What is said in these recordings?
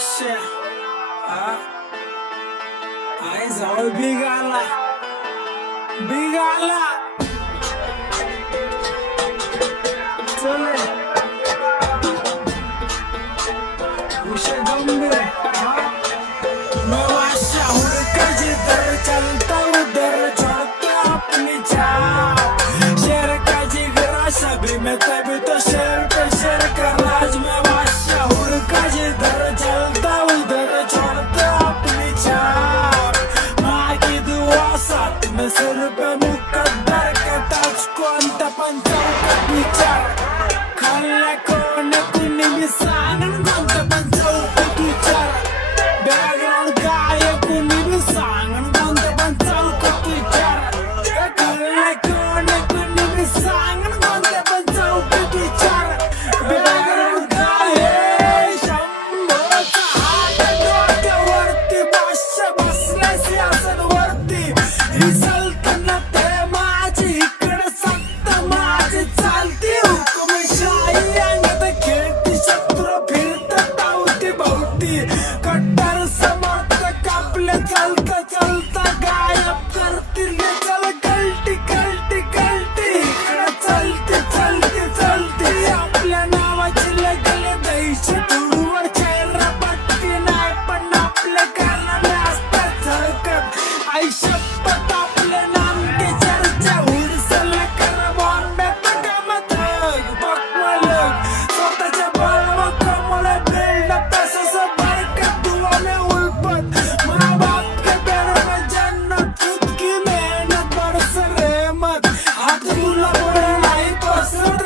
बादशाह आई जवळ बिगाला चले विषय गंभीर मैं बादशाह हुड़का जिधर चलता उधर छोड़ता अपनी छाप शेर का जिगरा सभी में तभी तो शेर पे शेर का राज में बादशाह हुड़का जिधर चलता उधर छोड़ता अपनी छाप माँ की दुआ साथ में सिर पे मुकद्दर का ताज कोणता पण चौकट विचार खाल्ला कोण कुणी मी सांगन कोणता पण चौकट विचार बॅकग्राऊंड काय कुणी मी सांगन कोणता पण चौकट विचार खाल्ला कोण कुणी मी सांगन कोणता पण चौकट विचार बॅकग्राऊंड काय शंभोचा हात डोक्यावरती बादशाह बसलाय सिंहासनावरती ही सल्तनत आहे माझी इकडे सत्ता माझी चालती हुकुमशाही अंगात खेळती शत्रू फिरतात अवती भोवती कट्टर समर्थक आपले चालता चालता गायब करतील चल कल्टी कल्टी कल्टी इकडे चलती चलती चलती आपल्या नावाची लगले द्यायची तुडवर चेहरा पट्टी नाही पण आपल्या कारणाने असतात झळकत आई शपथ आपले नाम के चर्चा हुडसल कर बॉम्बे कामात बघ मलक स्वतःच्या बळवा कमला बिल्ड पैसा बरकत दुआ में उल्फत माँ बाप के पैरों में जन्नत खुद की मेहनत बरस रहमत हाथ मुला बड़ा नहीं पसंद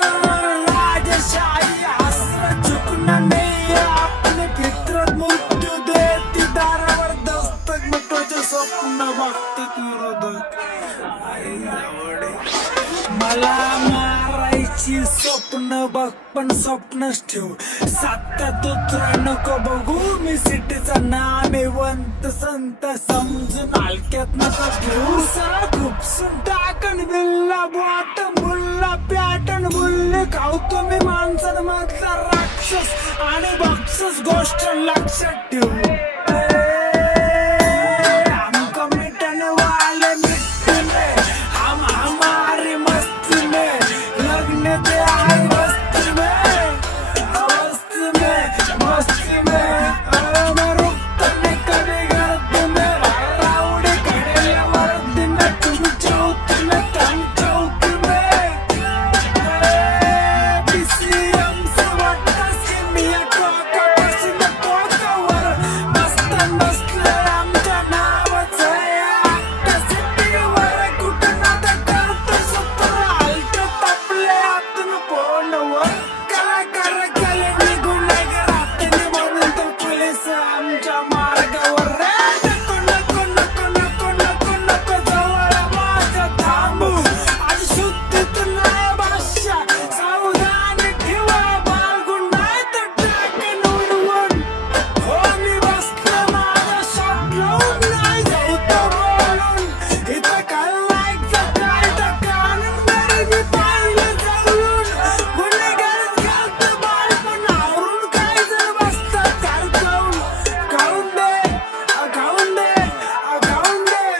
राजशाही हसरत झुकना नहीं है अपनी फितरत मृत्यू देती दारावर दस्तक में तुझे स्वप्न बघते विरोधक आई आवडे मला मारायची स्वप्न बघ पण स्वप्नच ठेव सातात उतरा नको बघू मी सिटीचा नामेवंत संत समजून हलक्यात नका घेऊ सरा खुपसून टाकन बिल्ला बॉट मुल्ला पॅटर्न बुल्ले खाऊ तुम्ही माणसांमधला राक्षस आणि बक्षस गोष्ट लक्षात ठेवू हमको मिटने वाले मिट्टी में हम हमारी मस्ती में लगने दे आई बस्ती में मस्ती में मैं रुकता नहीं कभी गर्द में राउडी खड़े वर्दी में तुम चौथी में तुम चौकी में BCM से वाटता सिमिया टोका बसले टोकावर बसता नसले आमच्या नावाचं अख्ख्या सिटीवर कुठं नातं करतो सत्र हलतात आपल्या हातून फोनवर कलाकार केले निघून रात्री म्हणून तर पोलीस आमच्या मार्गावर नको नको नको नको नको नको जवळ माझ्या थांबू आज शुद्धीत नाही बादशाह सावधानी ठेवा बाळगून नाही तर टाकेन उडवून हो मी बसलो माझा शॉट लावून नाही जाऊ तो बोलून इथं कल्लायचं काय कानून घरी मी पाहिलं जवळून गुन्हेगार घालतं बाळ पण आवरून काय जर बसतात खाऊन खाऊन दे खाऊन दे खाऊन दे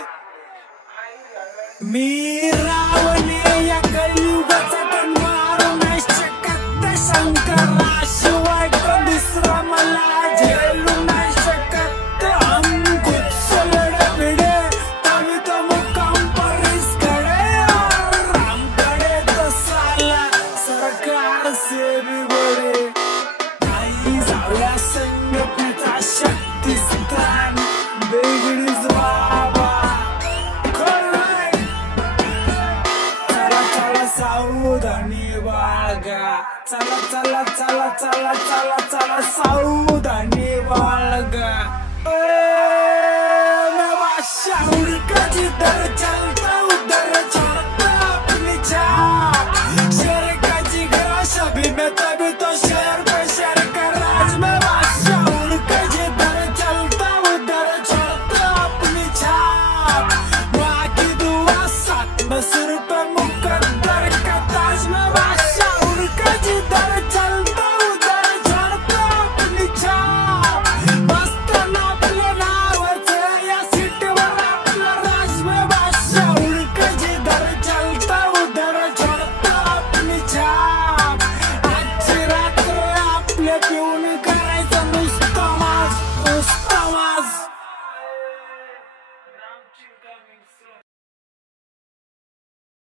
मी रावणे या कलियुगाचा पण मारू नाही शकत शंकराशिवाय कोण दुसरा मला झेलू नाही शकत हम खुद से लड़े भिड़े तभी तो मुकाम पर इस खड़े और हम खड़े तो साला सरकार से भी बड़े नाही जाऊया संघटनेचा शक्तिस्थान वेगळीच बाबा खरंय चला चला सावधानी बाळगा चला चला चला चला चला चला सावधानी बाळगा मैं बादशाह हुड़का जिधर चलता उधर छोड़ता अपनी छाप शेर का जिगरा सभी में तभी तो शेर पे शेर का राज में बादशाह हुड़का जिधर चलता उधर छोड़ता अपनी छाप माँ की दुआ साथ में सिर पे मुक्का